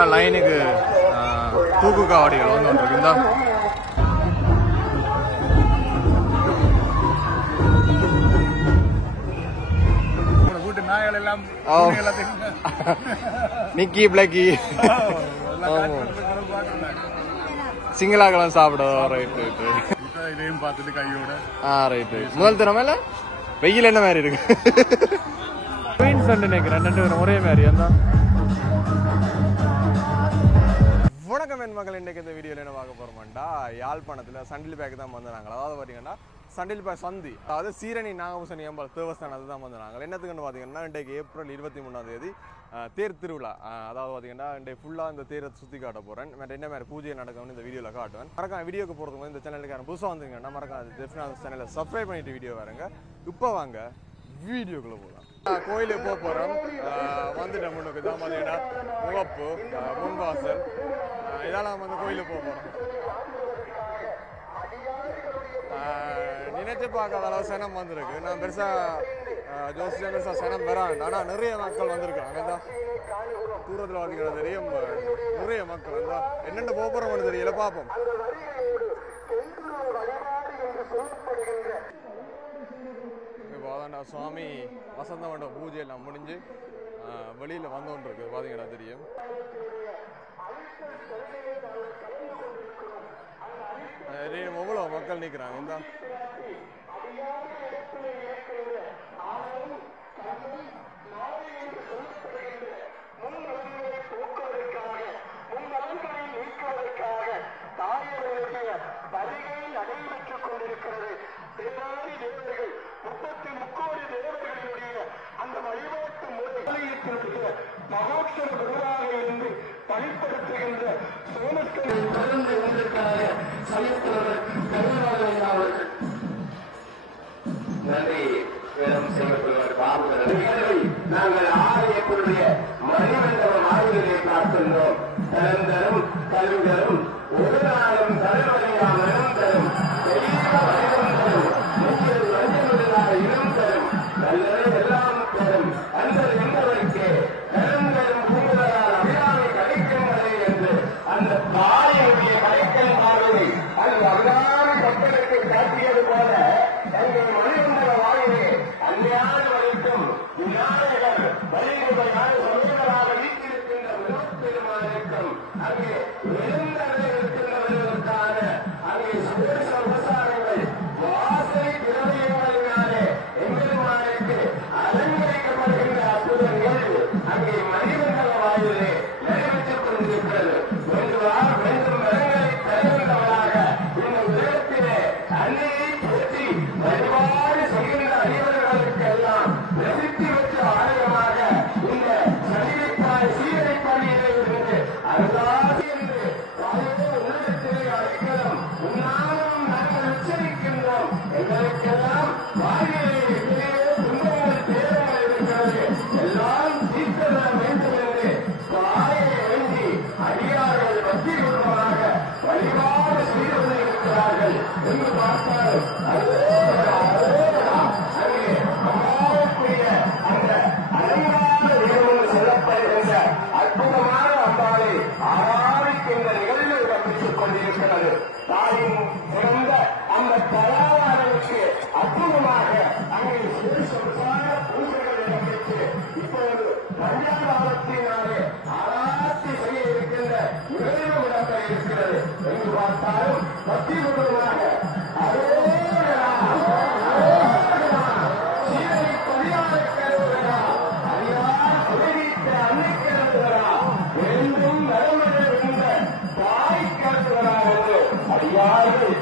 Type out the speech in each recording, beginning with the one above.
பார்த்தீங்கன்னா லைனுக்கு தூக்கு காவடிகள் வந்து ஒன்று இருக்கு. நிக்கி பிளக்கி சிங்களாக்கெல்லாம் சாப்பிட ரைட் இதையும் பார்த்துட்டு கையோட ரைட் முதல் திறமை இல்ல வெயில் என்ன மாதிரி இருக்கு நினைக்கிறேன் ரெண்டு பேரும் ஒரே மாதிரி தான். வணக்கம் என் மகள், இன்றைக்கு இந்த வீடியோவில் என்ன பார்க்க போகிறோம்டா யாழ்ப்பாணத்தில் சண்டில் பேக் தான் வந்தாங்க. அதாவது பார்த்தீங்கன்னா சண்டில் பேக் சந்தி, அதாவது சீரணி நாகபூசணி அம்பாள் தேவஸ்தானம் அதுதான் வந்தாங்க. என்னத்துக்குன்னு பார்த்தீங்கன்னா இன்றைக்கு ஏப்ரல் 23 தேர் திருவிழா. அதாவது பார்த்தீங்கன்னா இன்றைக்கு ஃபுல்லாக இந்த தேரை சுற்றி காட்ட போகிறேன். மற்ற என்ன மாதிரி பூஜை நடக்கும்னு இந்த வீடியோவில் காட்டுவேன். மறக்காம வீடியோக்கு போகிறதுக்கு வந்து இந்த சேனலுக்கான புதுசாக வந்துங்கன்னா மறக்காம டெஃபினட் சேனலை சப்ஸ்கிரைப் பண்ணிட்டு வீடியோ வாருங்க. இப்போ வாங்க வீடியோக்குள்ளே போகலாம். கோயிலுக்கு போக போகிறோம். வந்துட்ட முன்னுக்கு தான் பார்த்தீங்கன்னா முகப்பு முன்வாசல் இதெல்லாம் வந்து கோயிலுக்கு போக போகிறோம். நினைச்சு பார்க்காத அளவு சனம் வந்திருக்கு. நான் பெருசாக ஜோசியம் பெருசாக சனம் வரான், ஆனால் நிறைய மக்கள் வந்திருக்காங்க. தான் தூரத்தில் பார்த்தீங்கன்னா தெரியும் நிறைய மக்கள் இருந்தால் என்னென்ன போக போகிறோம்னு தெரியல, பார்ப்போம். இப்போ சுவாமி வசந்த மண்டபம் பூஜை எல்லாம் முடிஞ்சு வெளியில் வந்து கொண்டு இருக்கு, பார்த்தீங்கன்னா தெரியும். எவ்வளோ மக்கள் நிற்கிறாங்க. இந்த நாங்கள் ஆலயத்தினுடைய மணிமண்டபம் ஆய்வுகளை பார்க்கின்றோம். தரந்தரும் கல்விகளும் ஒரு நாளும் தலைவலியாமலும் தரும் இனம் தரும் நல்லதை எல்லாம் தரும் அந்த என்பதற்கு கருந்தரும் பூங்குதலால் அபிராமி கலைக்கின்றது என்று அந்த தாயினுடைய கலைக்கல் பார்வை அந்த அபிராமி மக்களுக்கு காட்டியது போல எங்கள் மணிமண்டல வாயிலே அன்னையான வரைக்கும் விநாயகர் வழிமுறையான சமூகமாக வீட்டிருக்கின்ற பெருமானுக்கும் அங்கே எழுந்தரை இருக்கின்றவர்களுக்கான அங்கே சுதேச விவசாயங்கள் வாசனை திரவியங்களினாலே எம்பெருமானுக்கு அலங்கரிக்கப்படுகின்ற அற்புதங்கள் அங்கே மணிமண்டல வாயிலே நிறைவேற்றிக் கொண்டிருக்கிறது. வேண்டும் மரங்களை தருகின்றவராக இந்த உலகத்திலே அன்னையை போற்றி வழிபாடு செய்கின்ற அறிவர்களுக்கெல்லாம் பிரசித்தி பெற்ற ஆலயமாக இந்த சனிப்பாய் சீரை பள்ளியிலே இருந்து அருளாசி என்று தாயோ உள்ளத்திலே அழைக்கிறோம். உன்னாலும் நாங்கள் உச்சரிக்கின்றோம். எங்களுக்கெல்லாம் வாழ்க்கையிலே எத்தனையோ துன்பங்கள் தேவைகள் இருக்கிறது, எல்லாம் தீர்க்க வேண்டும் என்று தாயை வேண்டி அடியார்கள் பக்தி குடும்பமாக வழிபாடு செய்து கொண்டிருக்கிறார்கள் என்று பார்த்தால் அற்புதமான அம்பாளை ஆராதிக்கின்ற நிகழ்வு இடம்பெற்றுக் கொண்டிருக்கிறது. தாயின் சிறந்த அந்த கலாவாரனுக்கு அற்புதமாக அங்கே விசேஷமான பூஜைகள் இடம்பெற்று இப்போது பஞ்சாபாரத்தினாலே ஆராய்ச்சி செய்ய இருக்கின்ற நிகழ்வு இடம்பெற இருக்கிறது என்று பார்த்தாலும் பக்தி குடும்பமாக அடியார்கள்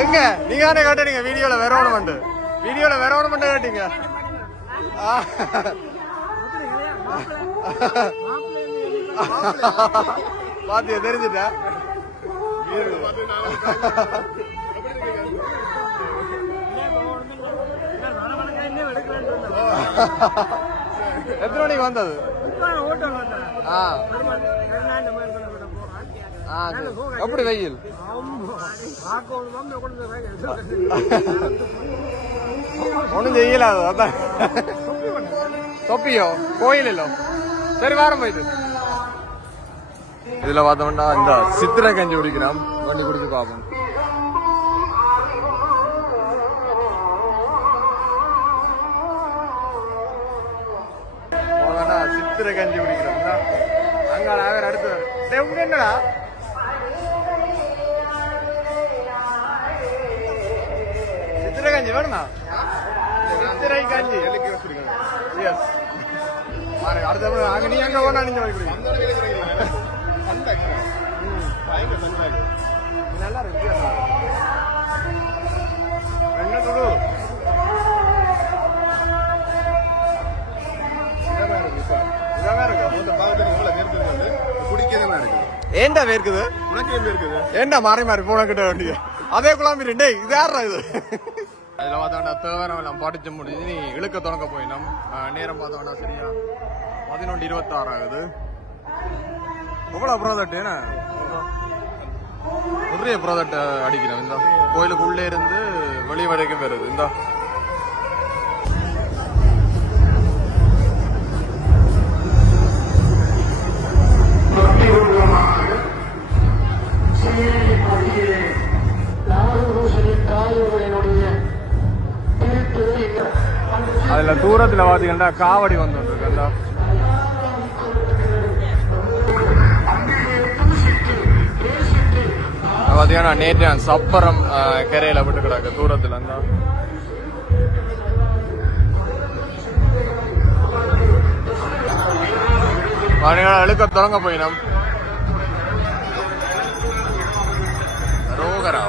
எங்க நீங்க தானே காட்டுறீங்க வீடியோல வேற ஒண்ணு பண்ணு வீடியோல வேற ஒண்ணு பண்ண காட்டீங்க பாத்தியா தெரிஞ்சுட்டா எத்தனை மணிக்கு வந்தது எப்படி வெயில் ஒண்ணும் செய்யலாது அதான் தொப்பியோ கோயிலோ சரி வாரம் போயிட்டு இதுல பார்த்தோம்னா இந்த சித்திரை கஞ்சி குடிக்கிறோம் வண்டி குடிச்சு பார்ப்போம் சித்திரை கஞ்சி குடிக்கிறோம். அங்கால அவர் அடுத்தவர் உங்க என்னடா சித்திரை கஞ்சி வேணுமா? சித்திரை கஞ்சி எஸ் அடுத்த அங்க நீ அங்க போனா நீங்க நல்லா இருக்கு என்ன சொல்லு ஏண்டா வேர்க்குது ஏண்டா மாறி மாறி போன கிட்ட வேண்டிய அதே குழம்பு ரெண்டே இது யாரா இது அதுல பார்த்தோம்னா தேவரம் எல்லாம் படிச்சு முடிஞ்சு நீ இழுக்க தொடங்க போயினோம். நேரம் பார்த்தோம்னா சரியா 11:26 ஆகுது. எவ்வளவு ப்ராஜெக்ட் ஏன்னா ஒரே ப்ராஜெக்ட் அடிக்கணும். இந்த கோயிலுக்குள்ளே இருந்து வெளியே வரைக்கும் வருது. இந்த அதுல தூரத்துல பாத்தீங்கன்னா காவடி வந்துருக்கு. அந்த பாத்தீங்கன்னா நேற்று சப்பரம் கரையில விட்டு கிடக்கு தூரத்துல இருந்தா அழுக்க தொடங்க போயினோம். ரோகரா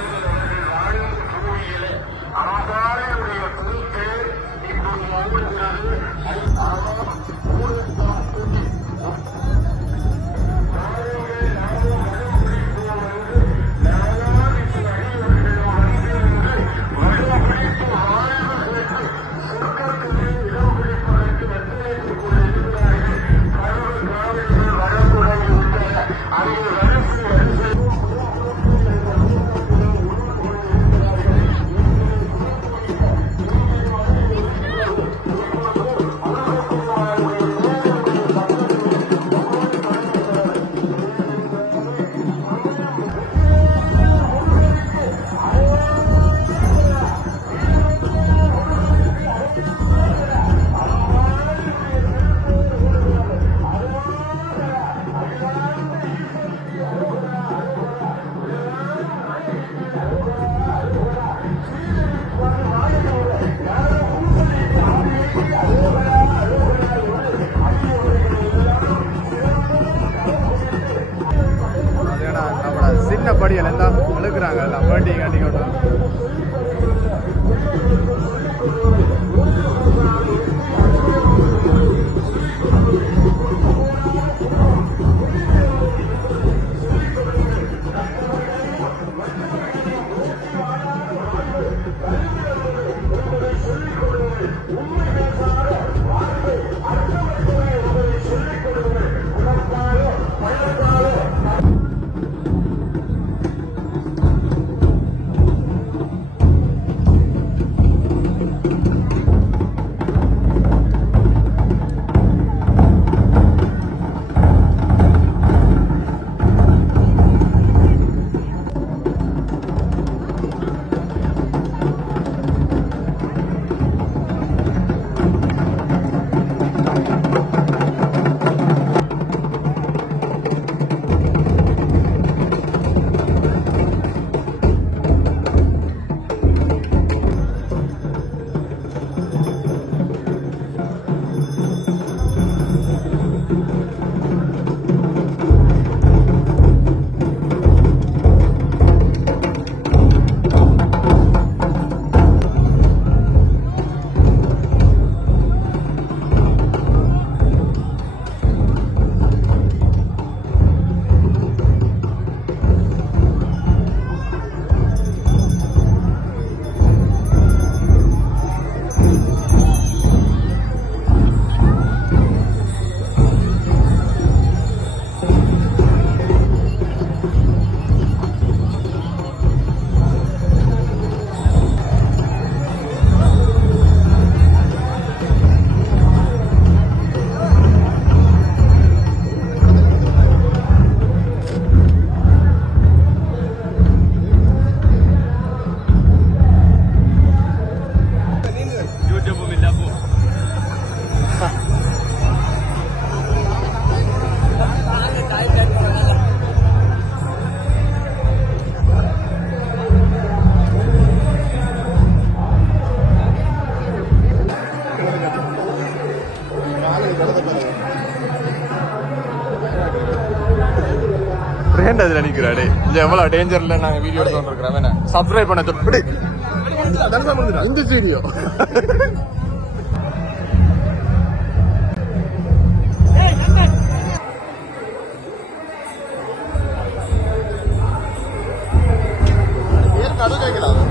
சின்ன படிகள் எல்லாம் இழுக்கிறாங்க. எல்லாம் வேண்டி கட்டிக்கொண்டு ஏன்டா இதுல நிக்கிறாடே இது எவ்வளவு டேஞ்சர்ல நாங்க வீடியோ எடுத்து இருக்கிறோம் என்ன சப்ஸ்கிரைப் பண்ண தொட்டு இந்த வீடியோ அது கேட்கலாம்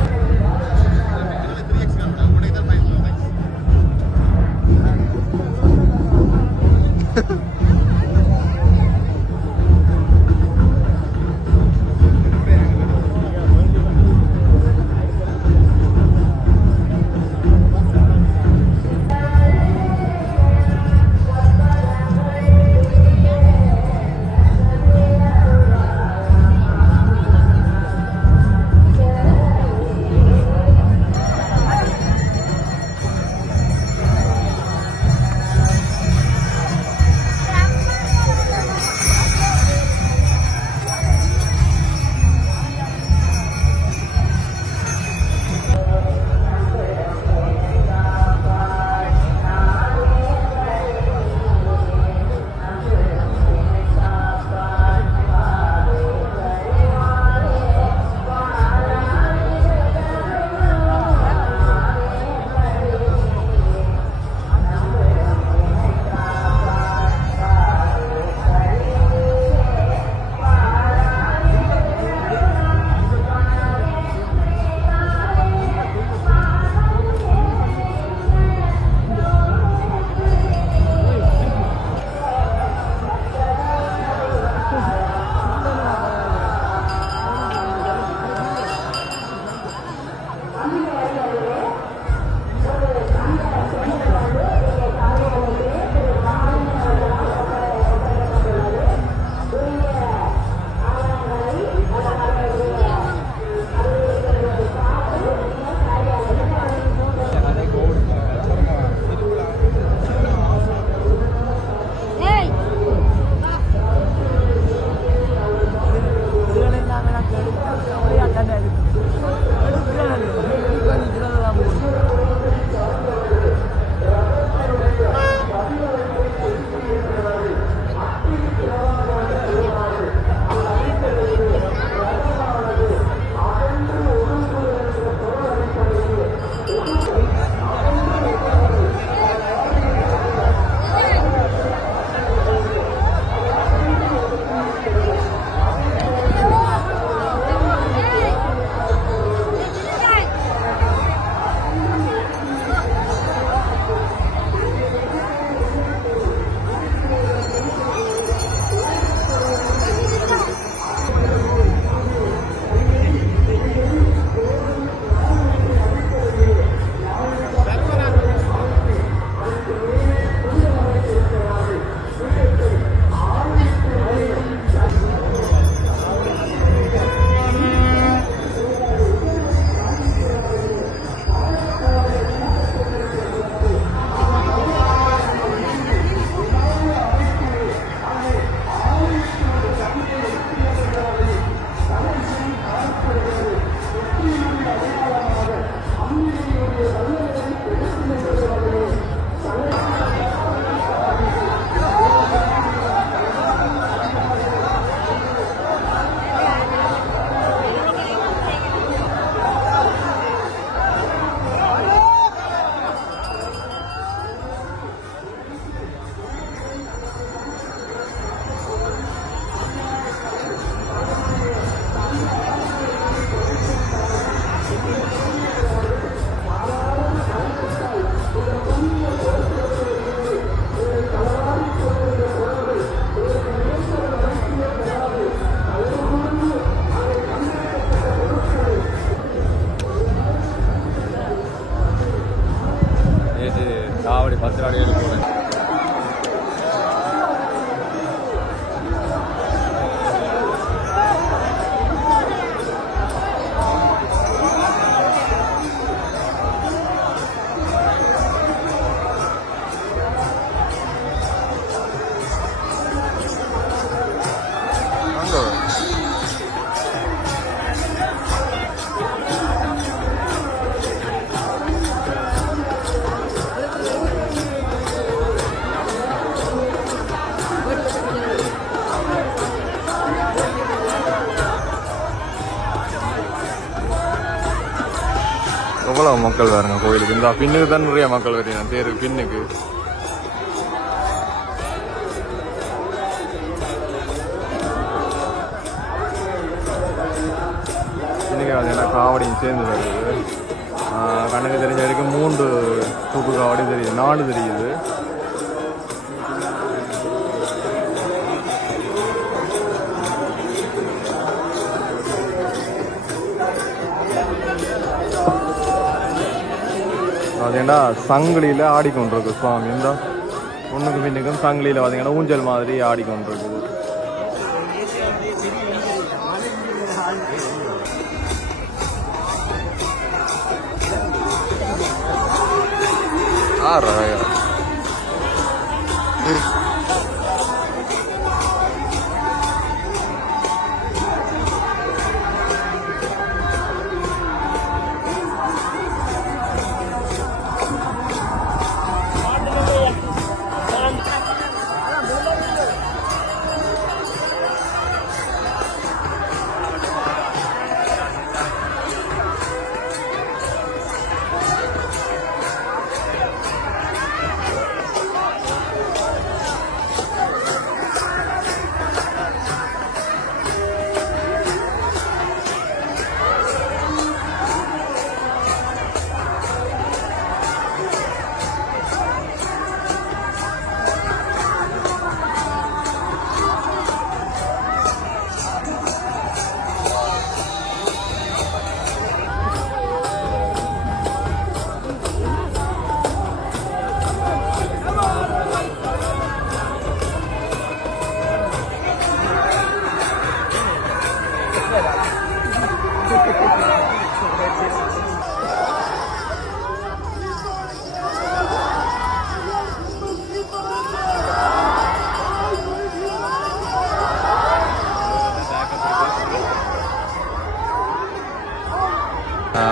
எவ்வளவு மக்கள் பாருங்க கோயிலுக்கு. இந்த பின்னுக்கு தான் நிறைய மக்கள் வரீங்க தேருக்கு பின்னுக்கு. பின்னுக்கு பார்த்தீங்கன்னா காவடியும் சேர்ந்து வருது. கண்ணுக்கு தெரிஞ்ச வரைக்கும் 3 தூக்கு காவடி தெரியுது, 4 தெரியுது. பார்த்தீங்கன்னா சங்கிலியில் ஆடிக்கொண்டிருக்கு சுவாமி. இந்த ஒன்றுக்கு பின்னுக்கும் சங்கிலியில் பார்த்தீங்கன்னா ஊஞ்சல் மாதிரி ஆடிக்கொண்டிருக்குது.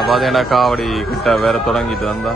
பார்த்தீங்கன்னா காவடி கிட்ட வேற தொடங்கிட்டு வந்தா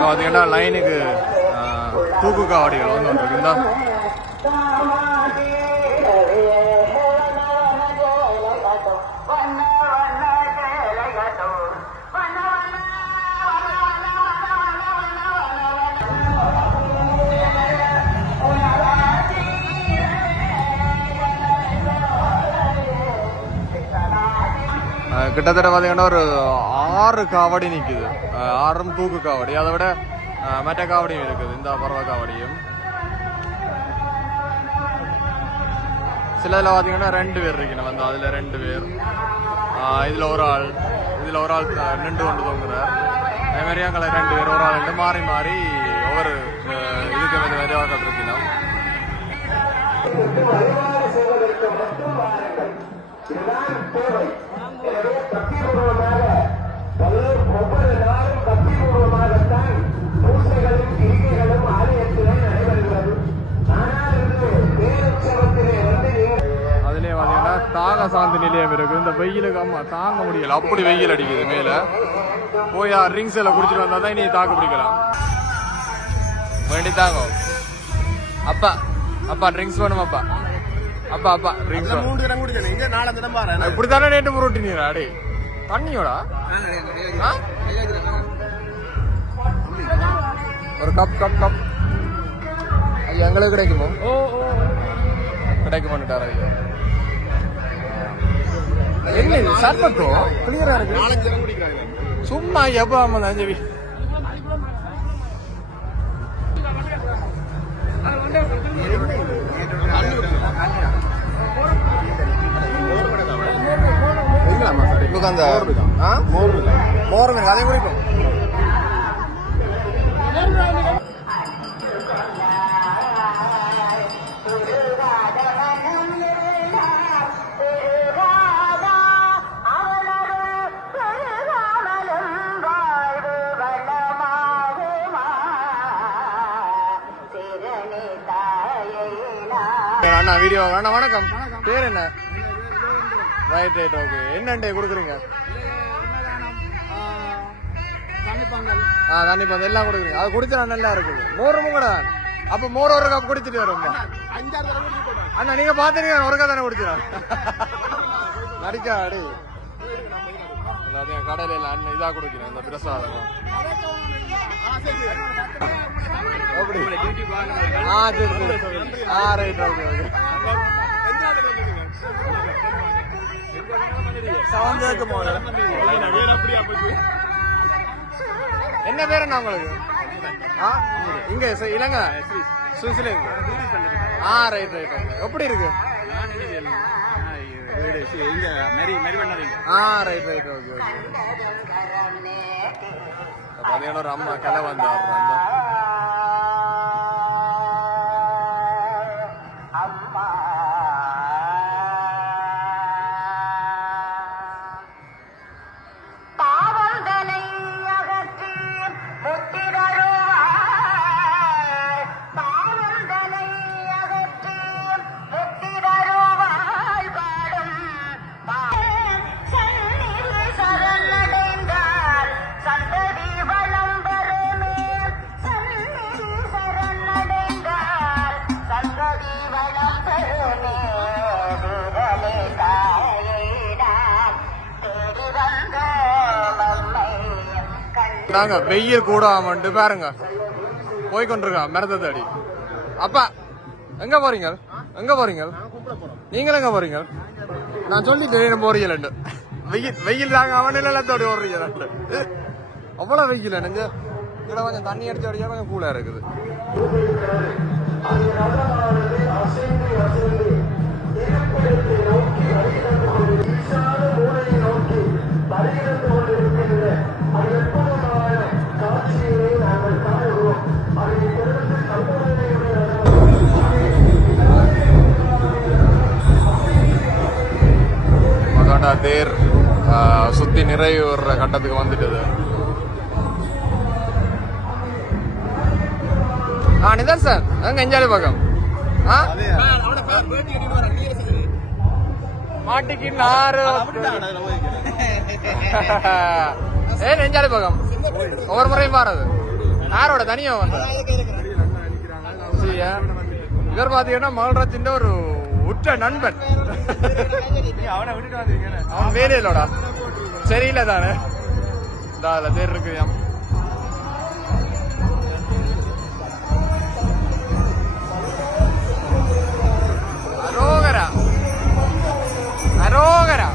பார்த்தீங்கன்னா லைனுக்கு தூக்கு காவடிகள் வந்து ஒன்று இருக்குந்தா. கிட்டத்தட்ட பார்த்தீங்கன்னா ஒரு 6 காவடி நிற்குது. 6 தூக்கு காவடி, அதை விட மற்ற காவடியும் இருக்குது. இந்த பறவை காவடியும் சிலதில் பார்த்தீங்கன்னா 2 பேர் இருக்கணும் வந்து, அதில் 2 பேர், இதில் ஒரு ஆள் நின்று கொண்டு தொங்குறார். அதே மாதிரி அங்கே 2 பேர், ஒரு ஆள் மாறி மாறி ஒவ்வொரு இதுக்கு வந்து மெதுவாக இருக்கணும். ஒவ்வொரு நாளும் பக்திபூர்வமாகத்தான் பூசைகளும் கிரிகைகளும் ஆலயத்திலே நடைபெறுகிறது. ஆனால் இன்று பேருற்சவத்திலே வந்து அதுலேயே பார்த்தீங்கன்னா தாக சாந்தி நிலையம் இருக்கு. இந்த வெயிலுக்கு அம்மா தாங்க முடியல, அப்படி வெயில் அடிக்குது. மேலே போய் ரிங்ஸ் எல்லாம் குடிச்சிட்டு வந்தா தான் நீ தாக்கு பிடிக்கலாம். வேண்டி தாங்க அப்பா அப்பா ட்ரிங்க்ஸ் வேணும் அப்பா அப்பா அப்பா ட்ரிங்க்ஸ் வேணும் 3 தினம் குடிச்சேன் இங்க 4 தினம் பாறேன் இப்படித்தானே நேற்று புரோட்டினீரா அடே தண்ணியோடா ஒரு கப் கப் கப் அது எங்களுக்கு கிடைக்குமோ கிடைக்க மாட்டாரா என்ன சர்பத்தோ கிளியரா இருக்கு 4 தினம் குடிக்கிறாங்க சும்மா எப்ப ஆமா தான் அந்த மோர் மீன் அதையும் குடிப்போம் அண்ணா வீடியோ அண்ணா வணக்கம் பேர் என்ன ரைட் ரைட் ஓகே என்னண்டே கொடுக்குறீங்க தண்ணி பந்தல் எல்லாம் கொடுக்குறீங்க அது குடிச்சா நல்லா இருக்குது மோரும் கூட அப்ப மோர் ஒரு கப் குடிச்சிட்டு வரும் அண்ணா நீங்க பாத்துறீங்க ஒரு கப் தானே குடிச்சா நடிக்கா அடி எல்லாத்தையும் கடையில இல்ல அண்ணன் இதா கொடுக்கிறேன் அந்த பிரசாதம் அப்படி சரி ரைட் ஓகே ஓகே என்ன பேர் என்ன உங்களுக்கு இங்க இலங்கை சுவிட்சர்லாந்து ரைட் ரைட் எப்படி இருக்கு ரைட் ரைட் ஓகே ஓகே பாத்தீங்கன்னா ஒரு அம்மா கிளை வந்தார் நாங்க வெயில் கூட ஆமாண்டு பாருங்க போய்கொண்டிருக்கோம் மரத்தை தேடி அப்பா எங்க போறீங்க எங்க போறீங்க நீங்களும் எங்க போறீங்க நான் சொல்லிட்டு போறீங்க வெயில் வெயில் தாங்க அவன் நிலத்தோடி ஓடுறீங்க அவ்வளவு வெயில் நெஞ்ச இதுல கொஞ்சம் தண்ணி அடிச்சு அடிச்சா கொஞ்சம் கூலா இருக்குது தேர் சுத்தி நிறைவுற கட்டத்துக்கு வந்துட்டது நிதான் சார் அங்க எஞ்சாலி பக்கம் மாட்டிக்கு நாறு நெஞ்சாலி பக்கம் ஒவ்வொரு முறையும் பாருது யாரோட தனியா வந்த இவர் பாத்தீங்கன்னா மகள்ராஜின் ஒரு உற்ற நண்பன் அவனை விட்டுட்டு வந்தீங்க அவன் வேலையிலோடா சரியில்லை தானே அதுல தேர் இருக்கு அரோகரா அரோகரா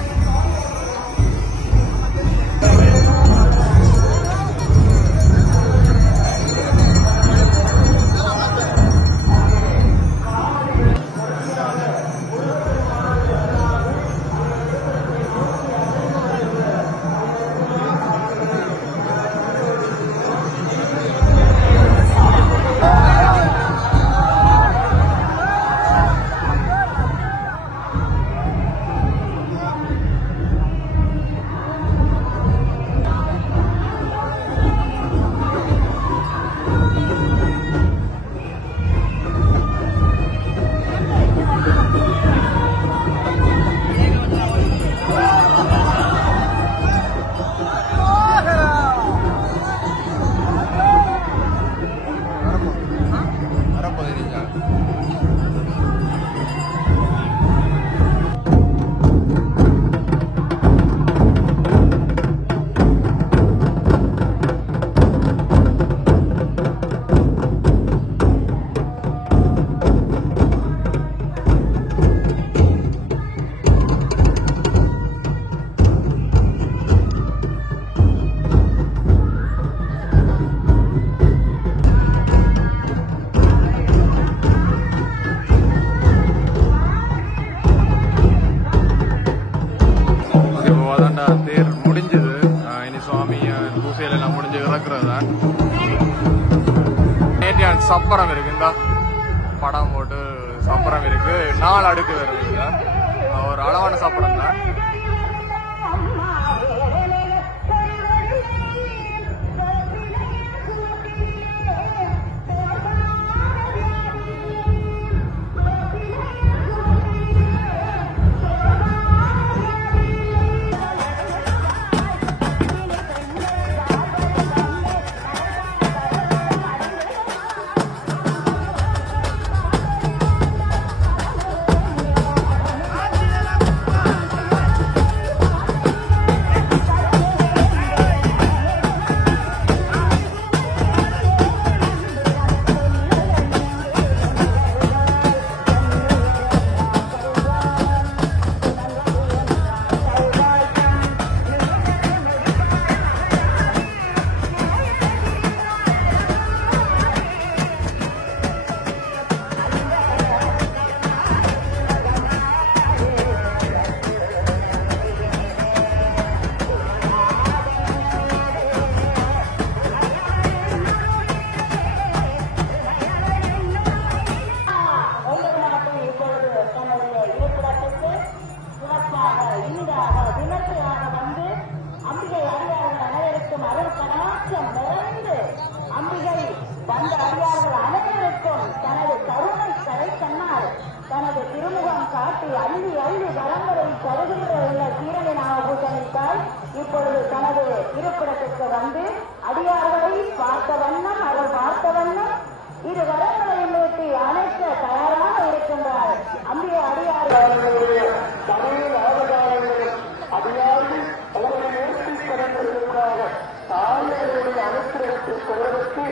சப்பரம் இருக்கு, இந்த படம் போட்டு சப்பரம் இருக்கு, 4 அடுக்கு வருது. ஒரு அளவான சப்பரம் தான். இப்பொழுது தனது இருப்பிடத்திற்கு வந்து அடியார்களை பார்த்த வண்ணம் அவர் பார்த்த வண்ணம் இரு வரங்களை நோக்கி அழைக்க தயாராக இருக்கின்றார். அம்பிகை அடியார்களுடைய தமிழ் அவதாரங்களில் அடியார்கள் அவரை நேர்த்தி கடந்ததற்காக தாயர்களுடைய அனுப்பிரகத்தில் கொள்வதற்கு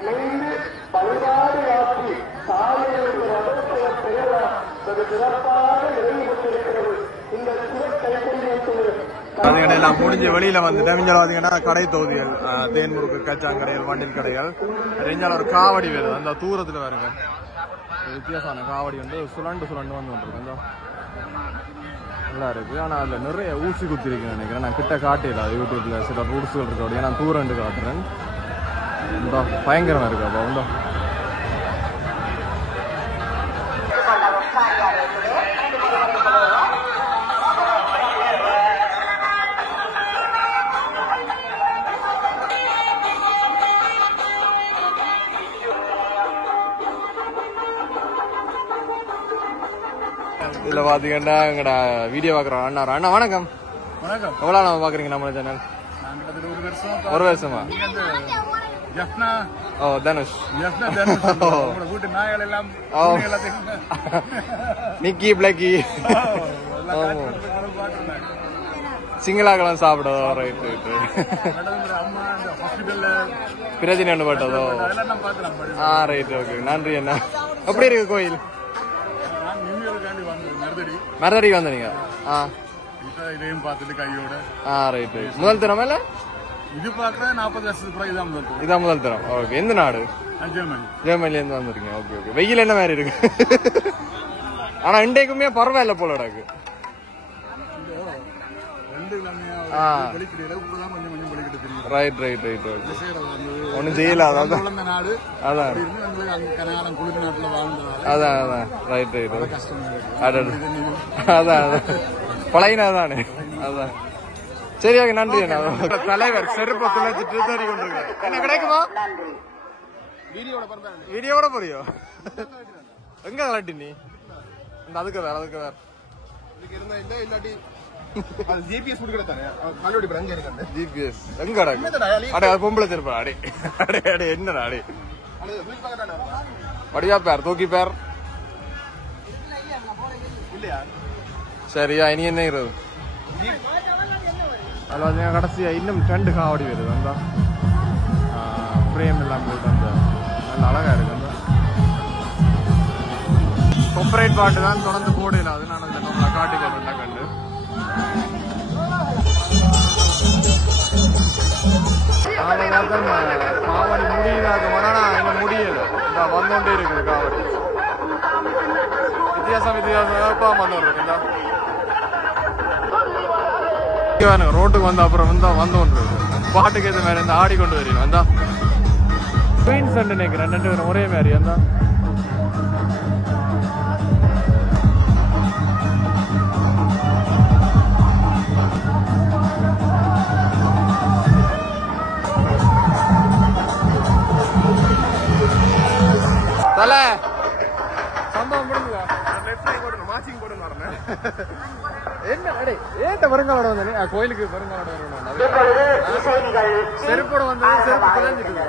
இணைந்து பல்வாறு ஆற்றி தாயர்களுடைய அவசர பெயரால் ஒரு சிறப்பாக நிறைவுபட்டிருக்கிறது. இந்த சிறக்கைத்தறியத்தில் எல்லாம் முடிஞ்சு வெளியில வந்துட்டேன். இங்கே பாத்தீங்கன்னா கடை தொகுதிகள், தேன்முறுக்கு கச்சாங்கடைகள், வண்டில் கடைகள், ஒரு காவடி வருது அந்த தூரத்துல வருங்க. வித்தியாசமான காவடி வந்து சுழண்டு வந்துருக்கு, நல்லா இருக்கு. ஆனா அதுல நிறைய ஊசி குத்தி இருக்குன்னு நினைக்கிறேன். நான் கிட்ட காட்டில யூடியூப்ல சில ரூட்ஸ்கள் இருக்கு, அப்படியே நான் தூரண்டு காட்டுறேன். பயங்கரமா இருக்கு. அப்போ இதுல பாத்தீங்கன்னா எங்கட வீடியோ பாக்குறோம் அண்ணா. அண்ணா வணக்கம். வணக்கம். எவ்வளவு நாள் பாக்குறீங்க நம்ம சேனல்? ஒரு வருஷமா? ஓ தனுஷ். நிக்கி பிளக்கி சிங்களாக்கெல்லாம் சாப்பிடுவோம். Right right. பிரச்சனை ஒன்று பட்டதோ? Right okay. நன்றி அண்ணா. எப்படி இருக்கு கோயில்? மரதடிக்கு வந்தீங்க? இதையும் பார்த்துட்டு கையோட. Right right. முதல் தரமா இல்ல இது பாக்குற 40 வருஷத்துக்கு இதான் முதல் தரம். இதான் முதல் தரம். ஓகே. எந்த நாடு? ஜெர்மனில இருந்து வந்திருக்கீங்க. Okay okay. வெயில் என்ன மாதிரி இருக்கு? ஆனா இன்றைக்குமே பரவாயில்ல போல இருக்கு. Right right right. ஒன்னும் செய்யல. அதான் அதான் அதான். Right right. அதான் அதான் பழையனாதானே. அதான் சரி ஓகே. நன்றி அண்ணா. தலைவர் செருப்பை துளைச்சிட்டு தேடி கொண்டிருக்காரு. என்ன கிடைக்குமா? வீடியோட போறியோ? எங்க கலாட்டி நீ? அதுக்கு வேற அதுக்கு வேற ஜிபிஎஸ் எங்க அடே பொம்பளை திருப்பா. அடே அடே அடே என்னடா அடே படியா பேர் தூக்கி பேர். சரியா இனி என்ன இருது? அதில் கடைசியா இன்னும் 2 காவடி வருது. அந்த ஃப்ரேம் எல்லாம் போட்டு அந்த நல்ல அழகா இருக்கு. அந்த கொப்பரேட் பாட்டு தான் தொடர்ந்து போடல. அது நான் அந்த நம்மளை காட்டி கொண்டு கண்டு காவடி முடியுதாக மனா இன்னும் முடியல. இந்த வந்துட்டே இருக்குது காவடி. வித்தியாசம் வித்தியாசம் வந்து ரோட்டுக்கு வந்த அப்புறம் வந்தா வந்து ஒன்று பாட்டுக்கு ஏற்ற மாதிரி இந்த ஆடிக்கொண்டு வரீங்க வந்தா குயின்ஸ் நினைக்கிறேன், 2 பேரும் ஒரே மாதிரி தான். தலை சம்பவம் முடிஞ்சுதா? மாச்சிங் போட்டு வரேன். என்ன ஏட்ட வருங்காலோட வந்தே கோயிலுக்கு வருங்காலோட வரணும். செருப்போட வந்தது செருப்பு குறைஞ்சிட்டு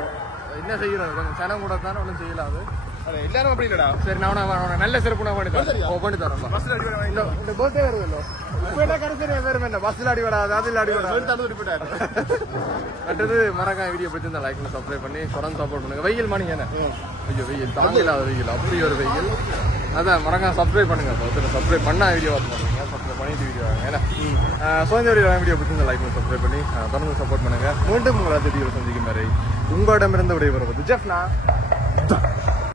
என்ன செய்யறது? கொஞ்சம் சனம் கூட தானே ஒன்றும் செய்யலாது. எல்லாரும் அப்படி இல்லடா. சரி நான் நல்ல செருப்பு நான் பண்ணி தரேன். பண்ணி தரேன். இந்த பர்த்டே வருவല്ലോ இப்போ என்ன கருத்து பேர் என்ன பஸ்ல அடி விடாது, அதில் அடி விடாது. அடுத்தது மறக்காம வீடியோ பிடிச்சிருந்தா லைக் பண்ணி சப்ஸ்கிரைப் பண்ணி தொடர்ந்து சப்போர்ட் பண்ணுங்க. வெயில் மணி என்ன ஐயோ வெயில் தாங்கலாத வெயில், அப்படி ஒரு வெயில். அதான் மறக்காம சப்ஸ்கிரைப் பண்ணுங்க. சப்ஸ்கிரைப் பண்ணா வீடியோ பார்த்து பண்ணுங்க, சப்ஸ்கிரைப் பண்ணிட்டு வீடியோ வாங்க. ஏன்னா சுதந்திர வீடியோ பிடிச்சிருந்தா லைக் பண்ணி சப்ஸ்கிரைப் பண்ணி தொடர்ந்து சப்போர்ட் பண்ணுங்க. மீண்டும் உங்களை அடுத்த வீடியோ சந்திக்கும் வரை உங்களிடமிருந்து விடைபெறுவது ஜெஃப்னா.